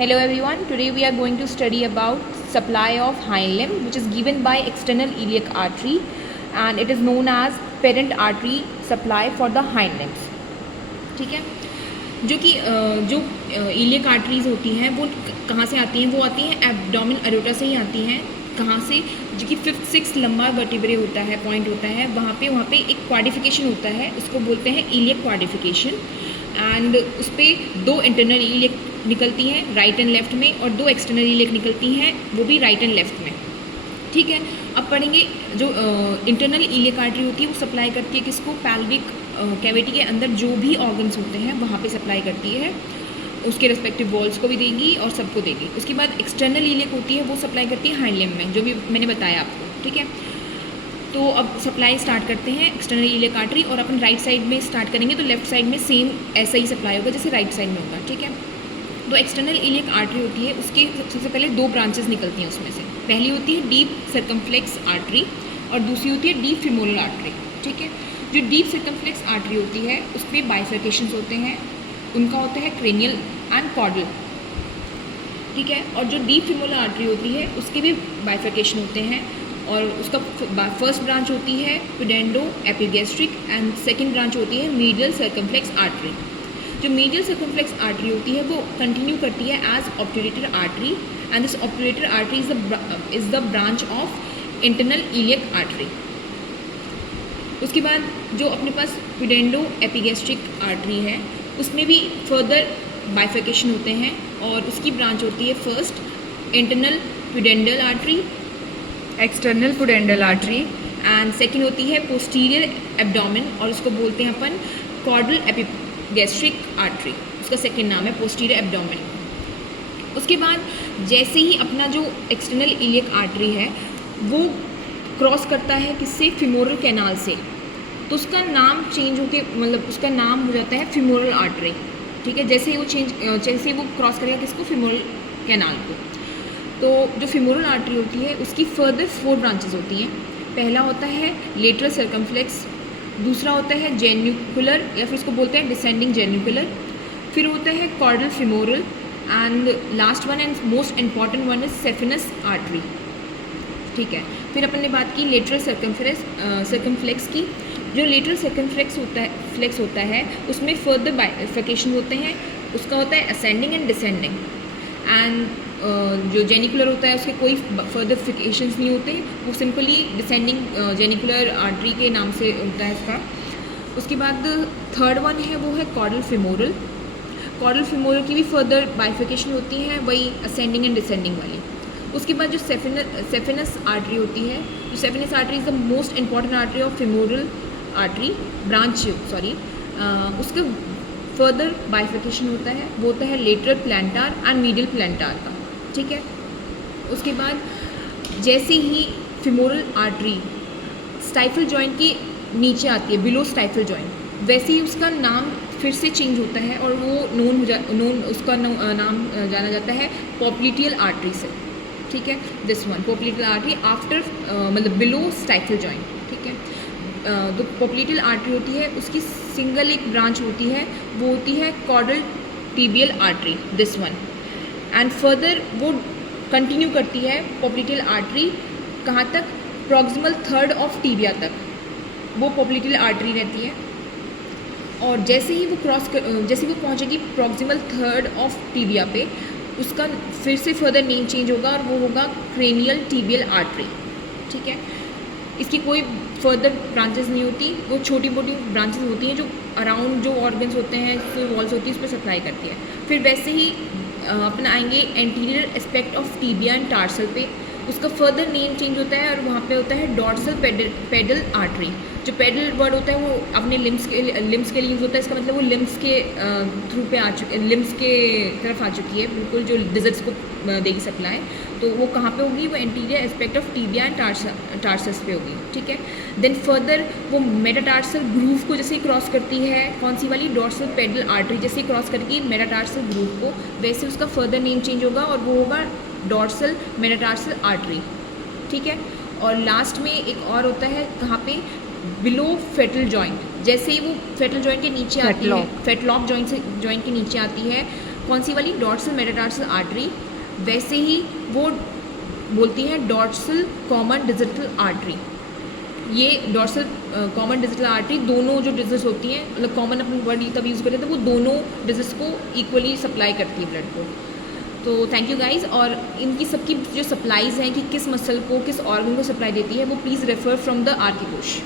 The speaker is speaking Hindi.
Hello everyone, today we are going to study about supply of hind limb which is given by external iliac artery and it is known as parent artery supply for the hind limbs. ठीक है, जो कि जो इलियक आर्टरीज होती हैं वो कहाँ से आती हैं? वो आती हैं एब्डोमिन अरोटा से ही आती हैं. कहाँ से? जो कि 5th-6th लंबा वर्टिब्रे होता है, पॉइंट होता है, वहाँ पे एक क्वाड्रिफिकेशन होता है, उसको बोलते हैं इलियक क्वाड्रिफिकेशन. एंड उस पर 2 इंटरनल इलियक निकलती हैं राइट एंड लेफ्ट में और 2 एक्सटर्नल इलियक निकलती हैं वो भी राइट एंड लेफ्ट में. ठीक है, अब पढ़ेंगे जो इंटरनल इलियक आर्टरी होती है वो सप्लाई करती है किसको? पैल्विक कैविटी के अंदर जो भी ऑर्गन्स होते हैं वहाँ पे सप्लाई करती है, उसके रेस्पेक्टिव वॉल्स को भी देगी और सबको देगी. उसके बाद एक्सटर्नल इलियक होती है वो सप्लाई करती है हाइंड लिम्ब में, जो भी मैंने बताया आपको. ठीक है, तो अब सप्लाई स्टार्ट करते हैं एक्सटर्नल इलियक आर्टरी और अपन राइट साइड में स्टार्ट करेंगे तो लेफ्ट साइड में सेम ऐसा ही सप्लाई होगा जैसे राइट साइड में होगा. ठीक है, तो एक्सटर्नल इलियक आर्टरी होती है उसके सबसे पहले 2 ब्रांचेस निकलती हैं. उसमें से पहली होती है डीप सर्कमफ्लेक्स आर्टरी और दूसरी होती है डीप फीमोरल आर्टरी. ठीक है, जो डीप सर्कमफ्लेक्स आर्टरी होती है उस पर बाइफर्केशंस होते हैं, उनका होता है क्रेनियल एंड कॉर्डल. ठीक है, और जो डीप फीमोरल आर्टरी होती है उसके भी बाइफर्केशन होते हैं और उसका फर्स्ट ब्रांच होती है पिडेंडो एपिगैस्ट्रिक एंड सेकेंड ब्रांच होती है मीडियल सर्कमफ्लेक्स आर्टरी. जो मीडियल सर्कमफ्लेक्स आर्टरी होती है वो कंटिन्यू करती है as obturator artery and this obturator artery is the branch of internal iliac artery. उसके बाद जो अपने पास पिडेंडो एपिगैस्ट्रिक आर्टरी है उसमें भी फर्दर बाइफर्केशन होते हैं और उसकी ब्रांच होती है first internal pudendal artery, external pudendal artery and second होती है पोस्टीरियर एब्डोमेन और उसको बोलते हैं अपन कॉर्डल एपिगैस्ट्रिक आर्टरी. उसका सेकेंड नाम है पोस्टीरियर एब्डोमेन. उसके बाद जैसे ही अपना जो एक्सटर्नल इलियक आर्टरी है वो क्रॉस करता है किससे? फीमोरल कैनाल से, तो उसका नाम चेंज होके मतलब उसका नाम हो जाता है फीमोरल आर्टरी. ठीक है, जैसे ही वो क्रॉस करेगा किसको? फीमोरल कैनाल को. तो जो फीमोरल आर्टरी होती है उसकी फर्दर 4 ब्रांचेस होती हैं. पहला होता है लेटरल सर्कमफ्लेक्स, दूसरा होता है जेन्युकुलर या फिर इसको बोलते हैं डिसेंडिंग जेन्युकुलर, फिर होता है caudal femoral and last one and most important one is saphenous artery. ठीक है, फिर अपन ने बात की लेटरल सर्कमफ्लेक्स की. जो लेटरल सर्कमफ्लेक्स होता है उसमें फर्दर बाइफर्केशन होते हैं, उसका होता है असेंडिंग एंड डिसेंडिंग. एंड जो जेनिकुलर होता है उसके कोई फर्दर फिकेशंस नहीं होते, वो सिंपली डिसेंडिंग जेनिकुलर आर्टरी के नाम से होता है इसका. उसके बाद थर्ड वन है वो है कॉर्डल फीमोरल. कॉर्डल फीमोरल की भी फर्दर बाइफर्केशन होती है, वही असेंडिंग एंड डिसेंडिंग वाली. उसके बाद जो सेफिनस आर्टरी होती है, जो saphenous artery is the most important artery of femoral artery branch उसका फर्दर बाइफर्केशन होता है, वो होता है lateral plantar and medial plantar का. ठीक है, उसके बाद जैसे ही फीमोरल आर्टरी स्टाइफल जॉइंट के नीचे आती है, बिलो स्टाइफल जॉइंट, वैसे ही उसका नाम फिर से चेंज होता है और वो उसका नाम जाना जाता है पॉप्लिटियल आर्टरी से. ठीक है, this one popliteal artery after मतलब बिलो स्टाइफल जॉइंट. ठीक है, जो पॉप्लिटियल आर्टरी होती है उसकी सिंगल एक ब्रांच होती है, वो होती है कॉर्डल tibial artery, this one. And further वो कंटिन्यू करती है पॉप्लिटियल आर्टरी कहाँ तक? प्रॉक्सिमल थर्ड ऑफ टिबिया तक वो पॉप्लिटियल आर्टरी रहती है. और जैसे ही वो पहुँचेगी प्रॉक्सिमल थर्ड ऑफ टिबिया पे, उसका फिर से फर्दर नेम चेंज होगा और वो होगा क्रेनियल टिबियल आर्टरी. ठीक है, इसकी कोई फर्दर ब्रांचेस नहीं होती, वो छोटी मोटी ब्रांचेस होती हैं जो अराउंड जो ऑर्गन्स होते हैं, जो वॉल्स होती है उस पर सप्लाई करती है. फिर वैसे ही अपना आएंगे anterior aspect of tibia and tarsal पे, उसका फर्दर नेम चेंज होता है और वहाँ पे होता है डॉर्सल पेडल आर्टरी. जो पेडल वर्ड होता है वो अपने लिम्स के लिए यूज़ होता है, इसका मतलब वो लिम्स के थ्रू पे लिम्स के तरफ आ चुकी है बिल्कुल, जो डिजर्ट्स को देगी सप्लाई. तो वो कहाँ पे होगी? वो anterior aspect of tibia and tarsus पे होगी. ठीक है, देन फर्दर वो मेटाटार्सल ग्रूव को जैसे क्रॉस करती है, कौन सी वाली? डॉर्सल पेडल आर्टरी जैसे क्रॉस करती है मेटाटार्सल ग्रूव को, वैसे उसका फर्दर नेम चेंज होगा और वो होगा डॉर्सल मेटाटार्सल आर्टरी. ठीक है, और लास्ट में एक और होता है कहाँ पे? बिलो फेटल जॉइंट. जैसे ही वो फेटल जॉइंट के नीचे आती है, फेटलॉक जॉइंट के नीचे आती है, कौन सी वाली, डॉर्सल मेटाटार्सल आर्टरी, वैसे ही वो बोलती हैं डॉर्सल कॉमन डिजिटल आर्टरी। ये डॉर्सल कॉमन डिजिटल आर्टरी दोनों जो डिजिट्स होती हैं, मतलब कॉमन अपन वर्ड तब यूज़ करते हैं तो वो दोनों डिजिट्स को इक्वली सप्लाई करती है ब्लड को। तो थैंक यू गाइज। और इनकी सबकी जो सप्लाईज़ हैं कि किस मसल को किस ऑर्गन को सप्लाई देती है वो please refer from the Archie Bush.